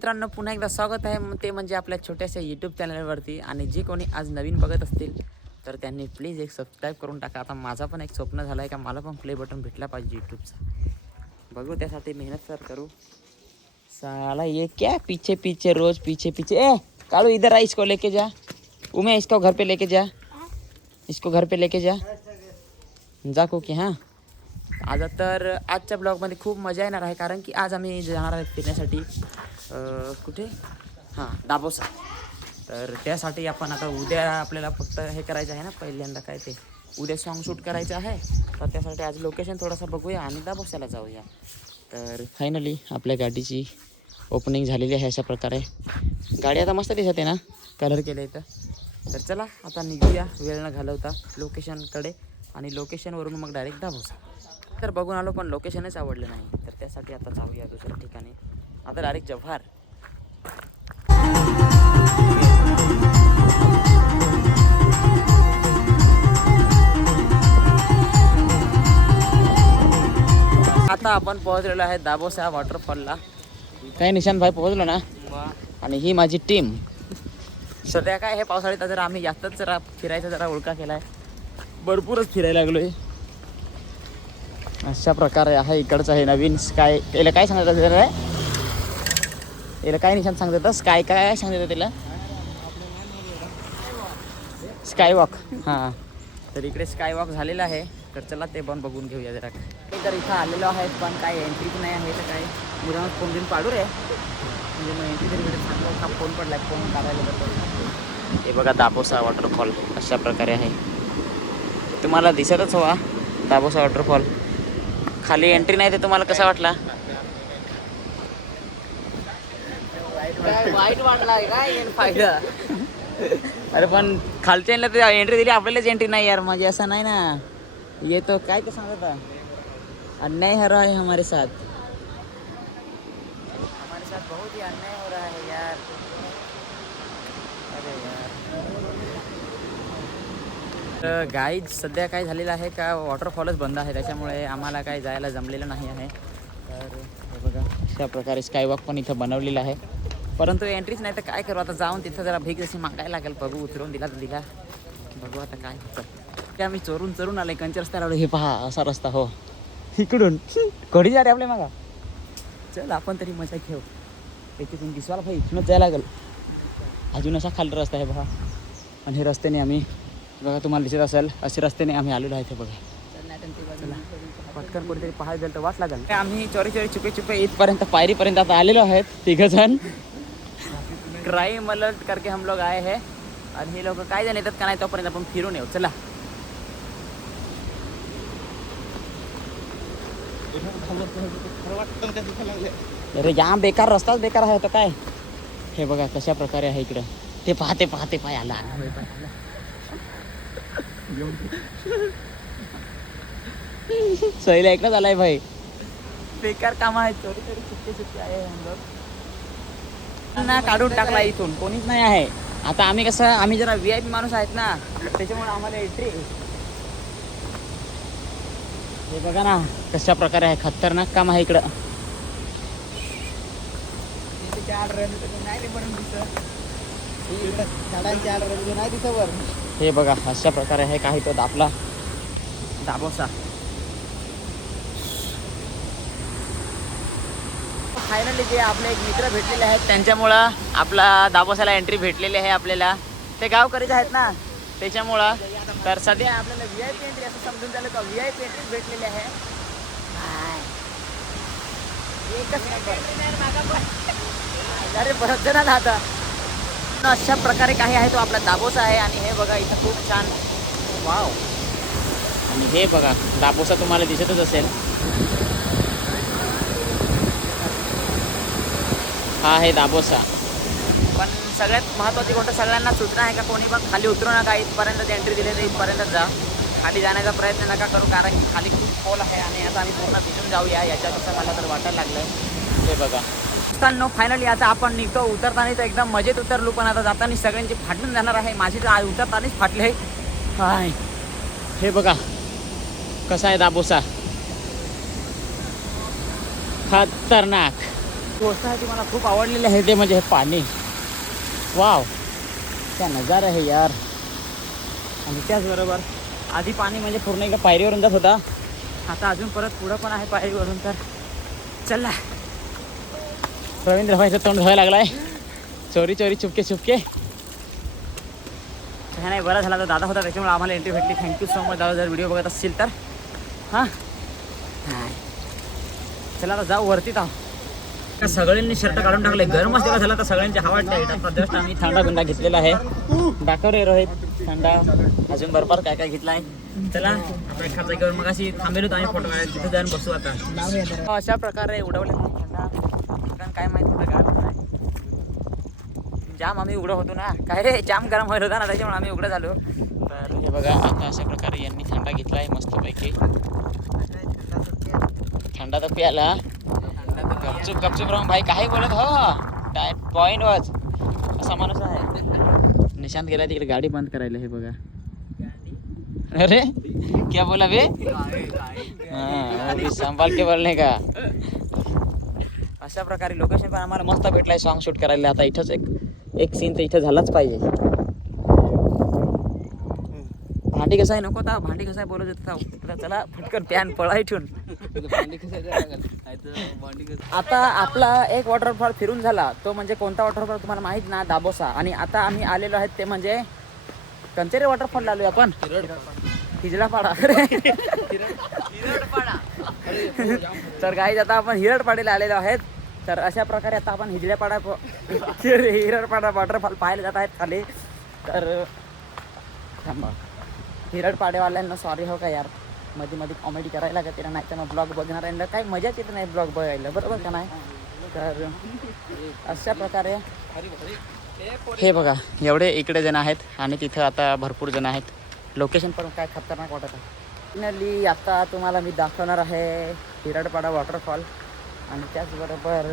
मित्रांनो, पुन्हा एकदा स्वागत आहे ते म्हणजे आपल्या छोट्याशा यूट्यूब चॅनलवरती. आणि जे कोणी आज नवीन बघत असतील तर त्यांनी प्लीज एक सबस्क्राईब करून टाका. आता माझा पण एक स्वप्न झालं आहे का मला पण प्ले बटन भेटला पाहिजे यूट्यूबचा. बघू त्यासाठी मेहनत सर करू. साला ये क्या पीछे पीछे रोज पीछे पीछे. ए कालू इधर आ, इसको लेके जा. उमे इसको घर पे लेके जा. इसको घर पे लेके जा. जा की हां. आज तर आजच्या ब्लॉगमध्ये खूप मजा येणार आहे, कारण की आज आम्ही जाणार आहे फिरण्यासाठी. कुठे? हां, दाबोसा. तर त्यासाठी आपण आता उद्या आपल्याला फक्त हे करायचं आहे ना, पहिल्यांदा काय ते उद्या सॉन्ग शूट करायचं आहे. तर त्यासाठी आज लोकेशन थोडासा बघूया आणि दाबोसाला जाऊया. तर फायनली आपल्या गाडीची ओपनिंग झालेली आहे. अशा प्रकारे गाडी आता मस्त दिसते ना, कलर केलं इथं. तर चला आता निघूया वेळ न घालवता लोकेशनकडे, आणि लोकेशनवरून मग डायरेक्ट दाबोसा. तर बघून आलो पण लोकेशनच आवडलं नाही, तर त्यासाठी आता जाऊया दुसऱ्या ठिकाणी. आता डायरेक्ट जव्हार. आता आपण पोहोचलेलो आहे दाबोसा वॉटरफॉलला. काय निशांत भाई पोहोचलो ना, आणि ही माझी टीम. सध्या काय हे पावसाळ्यात जरा आम्ही जास्तच जरा फिरायचा जरा उलका केला आहे, भरपूरच फिरायला लागलो आहे. अशा प्रकारे आहे इकडचं हे नवीन स्काय. याला काय सांगतात त्याला? याला काय निशांत सांगतात? स्काय काय सांगतात त्याला? Sky walk. हां, तर इकडे स्काय वॉक झालेला आहे. तर चला ते पण बघून घेऊया जरा. तर इथं आलेलो आहे पण काय एंट्रीच नाही आहे. तर काय मुलांना फोन घेऊन पाडू रे, म्हणजे मग एंट्री तरी भेटेल. सांगतो का फोन पडला आहे, फोन काढायला बघतो. हे बघा दाबोसा वॉटरफॉल अशा प्रकारे आहे. तुम्हाला दिसतच हवा दाबोसा वॉटरफॉल. खाली एंट्री नाही. तर तुम्हाला कसा वाटला? वाईट वाटला काय फायदा? अरे पण खालच्या एंट्री दिली, आपल्यालाच एंट्री नाही यार. म्हणजे असं नाही ना, ये तो काय का सांगता, अन्याय हो रहा है हमारे साथ. हमारे साथ बहुत ही अन्याय हो रहा है यार. अरे यार. गाईज सध्या काय झालेलं आहे का, वॉटरफॉलच बंद आहे, त्याच्यामुळे आम्हाला काय जायला जमलेलं नाही आहे. तर हे बघा अशा प्रकारे स्कायवॉक पण इथं बनवलेलं आहे, परंतु एंट्रीच नाही. तर काय करू आता, जाऊन तिथं जरा भीक जशी मागायला लागेल. बघू, उतरवून दिला तर दिला, बघू आता काय होतं. ते आम्ही चोरून आले कंच्या रस्त्याला आलो. हे पहा असा रस्ता. हो इकडून घोडी जाते आपल्या मागा. चल आपण तरी मजा घेऊ. तिथून दिसवायला भाई इथूनच जायला लागेल. अजून असा खाली रस्ता आहे बघा, आणि हे रस्त्याने आम्ही बघा, तुम्हाला दिसत असेल असे रस्त्याने आम्ही आलेलो आहे. ते बघा पटकन कुठेतरी पाहायला गेलं तर वाट लागेल. आम्ही चोरी चुपे इथपर्यंत पायरीपर्यंत आता आलेलो आहेत. 3 जण क्राईम अलर्ट करके हम लोग आए हैं. आणि हे लोक काय जण येतात का नाही, तोपर्यंत आपण फिरून येऊ. चला. अरे या बेकार रस्ताच बेकार आहे. तर काय हे बघा कशा प्रकारे आहे इकडं. ते पाहते पाय आला. सहीला ऐकण्यात आलाय भाई, बेकार काम आहे. चोरी चुपके आहे हम लोग ना. काढून टाकला इथून, कोणीच नाही आहे. आता आम्ही कसं, आम्ही जरा VIP माणूस आहेत ना, त्याच्यामुळे आम्हाला एंट्री. हे बघा ना कशा प्रकारे आहे, खतरनाक काम आहे इकडं. हे बघा अशा प्रकारे आहे काही तो आपला दाबोसा. फायनली जे आपले एक मित्र भेटलेले आहेत त्यांच्यामुळं आपला दाबोसाला एंट्री भेटलेली आहे आपल्याला. ते गावकरीच आहेत ना, त्याच्यामुळं. तर सध्या आपल्याला VIP एंट्री असं समजून झालं का, VIP एंट्री भेटलेली आहे. एकच नंबर. अरे परत जण आता अशा प्रकारे काही आहे तो आपला दाबोसा आहे. आणि हे बघा इथं खूप छान वाव. आणि हे बघा दाबोसा तुम्हाला दिसतच असेल. हा आहे दाबोसा. पण सगळ्यात महत्त्वाची गोष्ट सगळ्यांना सूचना आहे का, कोणी पण खाली उतरू नका. इथपर्यंत एंट्री दिली तर इथपर्यंत जा. खाली जाण्याचा प्रयत्न नका करू, कारण की खाली खूप खोल आहे. आणि आता आम्ही पूर्ण भिजून जाऊया याच्यापेक्षा मला तर वाटायला लागलं. हे बघा फायनली आता आपण निघतो. उतरताना तर एकदम मजेत उतरलो, पण आता जाताना सगळ्यांची फाटून जाणार आहे. माझी तर उतरतानाच फाटले. हाय हे बघा कसा आहे दाबोसा, खतरनाक. गोष्ट आहे ती मला खूप आवडलेली आहे ते म्हणजे हे पाणी. वाव, क्या नजारा आहे यार. आणि त्याचबरोबर आधी पाणी म्हणजे पूर्ण एका पायरीवरून जात होता, आता अजून परत पुढं पण आहे पायरीवरून. तर चला, रवींद्र भाईचं तोंड धुवायला लागलाय चोरी चोरी चुपके चुपके. काय नाही, बरं झाला तर दादा होता त्याच्यामुळे आम्हाला एंट्री भेटली. थँक्यू सो मच दादा, जर व्हिडिओ बघत असतील तर. हां चला आता जाऊ वरती. जाऊ, सगळ्यांनी शर्ट काढून टाकले, गरमच तेव्हा झाला तर सगळ्यांची हवा वाटते. जस्ट आम्ही थंडा बिंडा घेतलेला आहे. दाखव रे रोहित, थंडा अजून बरोबर काय काय घेतला आहे. चला आता एखाद्या जागेवर मग अशी थांबेलो तर आम्ही फोटो काढायला तिथे जाऊन बसू आता. अशा प्रकारे उडवले थंडा, कारण काय माहिती कुठं गार होत नाही. जाम आम्ही उघडं होतो ना, काय रे जाम गरम होत होता ना, त्याच्यामुळे आम्ही उघडं झालो. तर हे बघा, आता अशा प्रकारे यांनी थंडा घेतला आहे मस्तपैकी. थंडा तर प्याला, गपचूप गपचूप राहून भाई काही बोलत हो, डायरेक्ट पॉईंट वाच असा माणूस आहे. निशांत गेला तिकडे गाडी बंद करायला. हे बघा, अरे क्या बोला बे, हाँ संभाल के बोलणे का. अशा प्रकारे लोकेशन पण आम्हाला मस्त भेटलाय सॉन्ग शूट करायला. आता इथंच एक सीन तर इथं झालाच पाहिजे. भांडी कसं आहे नको, भांडी कसं आहे बोलत होता. चला फटकन पॅन पळा इथून. आता आपला एक वॉटरफॉल फिरून झाला, तो म्हणजे कोणता वॉटरफॉल तुम्हाला माहित ना, दाबोसा. आणि आता आम्ही आलेलो आहेत ते म्हणजे कंचेरी वॉटरफॉल आलोय आपण. हिजडापाडा. तर गाईज आता आपण हिरडपाडीला आलेलो आहेत. तर अशा प्रकारे आता आपण हिरडपाडा वॉटरफॉल पाहायला जात आहेत खाली. तर थांबा, हिरडपाडेवाल्यांना सॉरी हो का यार, मध्ये मध्ये कॉमेडी करायला लागते ना, नाही तर मग ब्लॉग बघणाऱ्यांना काही मजाच येत नाही ब्लॉग बघायला, बरोबर का नाही. तर अशा प्रकारे हे बघा, एवढे इकडे जण आहेत आणि तिथं आता भरपूर जण आहेत. लोकेशन पण काय खतरनाक वाटत आहे. फायनली आता तुम्हाला मी दाखवणार आहे हिरडपाडा वॉटरफॉल. आणि त्याचबरोबर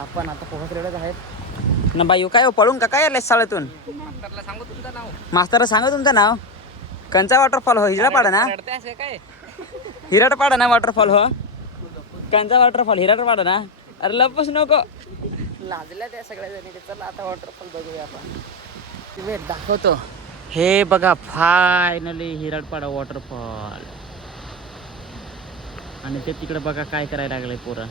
आपण आता पोहोचलेलोच आहेत ना बाई. काय पळून का काय आले शाळेतून? मास्तरला सांगू तुमचं नाव. मास्तरला सांगू तुमचं नाव. कंचा वॉटरफॉल हो, हिरडपाडा ना, हिरडपाडा ना वॉटरफॉल हो, कंचा वॉटरफॉल हिरडपाडा ना. अरे लपच नको, लाजल्या त्या सगळ्या जणी. चला आता वॉटरफॉल बघूया आपण. वेट दाखवतो. हे बघा, फायनली हिरडपाडा वॉटरफॉल. आणि ते तिकडे बघा काय करायला लागले पोरं.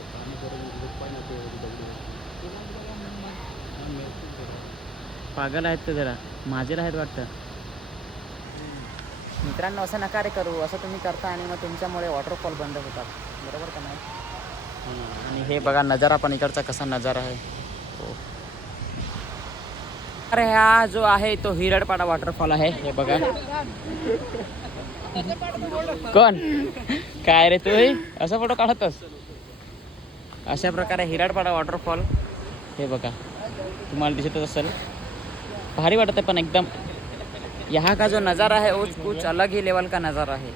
पागल आहेत ते, जरा माझे आहेत वाटतं. मित्रांनो असं नका रे करू, असं तुम्ही करता आणि मग तुमच्यामुळे वॉटरफॉल बंद होतात, बरोबर का नाही. आणि हे बघा नजारा पण इकडचा कसा नजारा आहे. अरे हा जो आहे तो हिरडपाडा वॉटरफॉल आहे. हे बघा, कोण काय रे तू असं फोटो काढतस. अशा प्रकारे हिरडपाडा वॉटरफॉल हे बघा, तुम्हाला दिसतच असेल. भारी वाटत आहे पण एकदम. यहाँ का जो नज़ारा है वो कुछ अलग ही लेवल का नज़ारा है.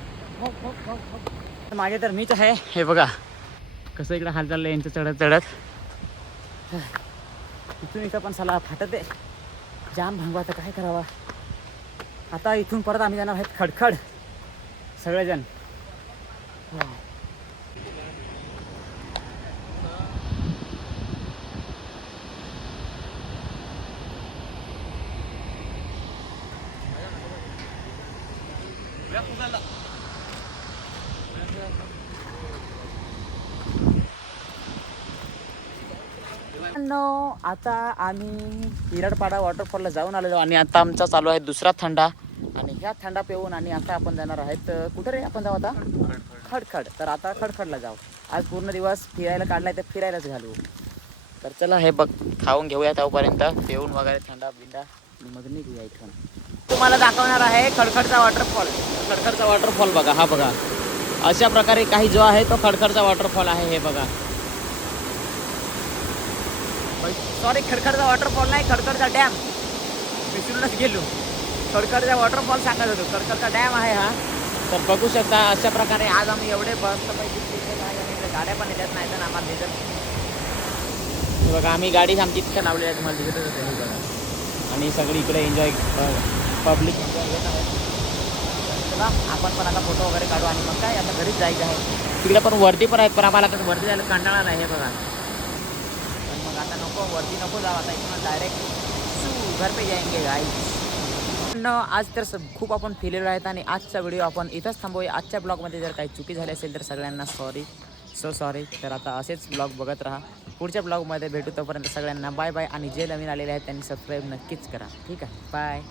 मागे तर मीच आहे. हे बघा कसं इकडे हाल चाललं यांचं चढत चढत. इथून इथं पण सला फाटत आहे, जाम भांगवा. तर काय करावा आता. इथून परत आम्ही जाणार आहेत खडखड सगळेजण. आता आम्ही हिरडपाडा वॉटरफॉलला जाऊन आलेलो आणि आता आमचा चालू आहे दुसरा थंडा. आणि ह्या थंडा पिऊन आणि आता आपण जाणार आहेत कुठे रे आपण जाऊ आता खडखड. तर आता खडखडला जाऊ. आज पूर्ण दिवस फिरायला काढलाय तर फिरायलाच घालू. तर चला हे बघ खाऊन घेऊया तोपर्यंत, पिऊन वगैरे थंडा बिंडा मग निघूया इथून. तुम्हाला दाखवणार आहे खडखडचा वॉटरफॉल. खडखडचा वॉटरफॉल बघा, हा बघा अशा प्रकारे काही जो आहे तो खडखडचा वॉटरफॉल आहे. हे बघा, सॉरी खडखडचा वॉटरफॉल नाही, खडखडचा डॅम. विसरूनच गेलो. खडखडचा वॉटरफॉल सांगत होतो, खडखडचा डॅम आहे हा. तर बघू शकता अशा प्रकारे आज आम्ही एवढे मस्तपैकी गाड्या पण येतात, नाही तर आम्हाला दिसत. हे बघा आम्ही गाडी आमची इतक्या लावलेली आहे, तुम्हाला दिसतच होते. हे बघा आणि सगळी इकडे एन्जॉय पब्लिक एन्जॉय घेत आहेत. चला आपण पण आता फोटो वगैरे काढू आणि मग काय आता घरीच जायचं आहे. तिकडे पण वरती पण आहेत, पण आम्हाला कसं वरती जायला कंटाळा नाही. हे बघा आता नको वरती नको जाऊ, आता इथून डायरेक्ट घर पे जाएंगे गाईज. आज तर खूप आपण फिरलेलो आहेत आणि आजचा व्हिडिओ आपण इथंच थांबूया. आजच्या ब्लॉगमध्ये जर काही चुकी झाली असेल तर सगळ्यांना सॉरी. तर आता असेच ब्लॉग बघत राहा. पुढच्या ब्लॉगमध्ये भेटू, तोपर्यंत सगळ्यांना बाय बाय. आणि जे नवीन आलेले आहेत त्यांनी सबस्क्राईब नक्कीच करा. ठीक आहे, बाय.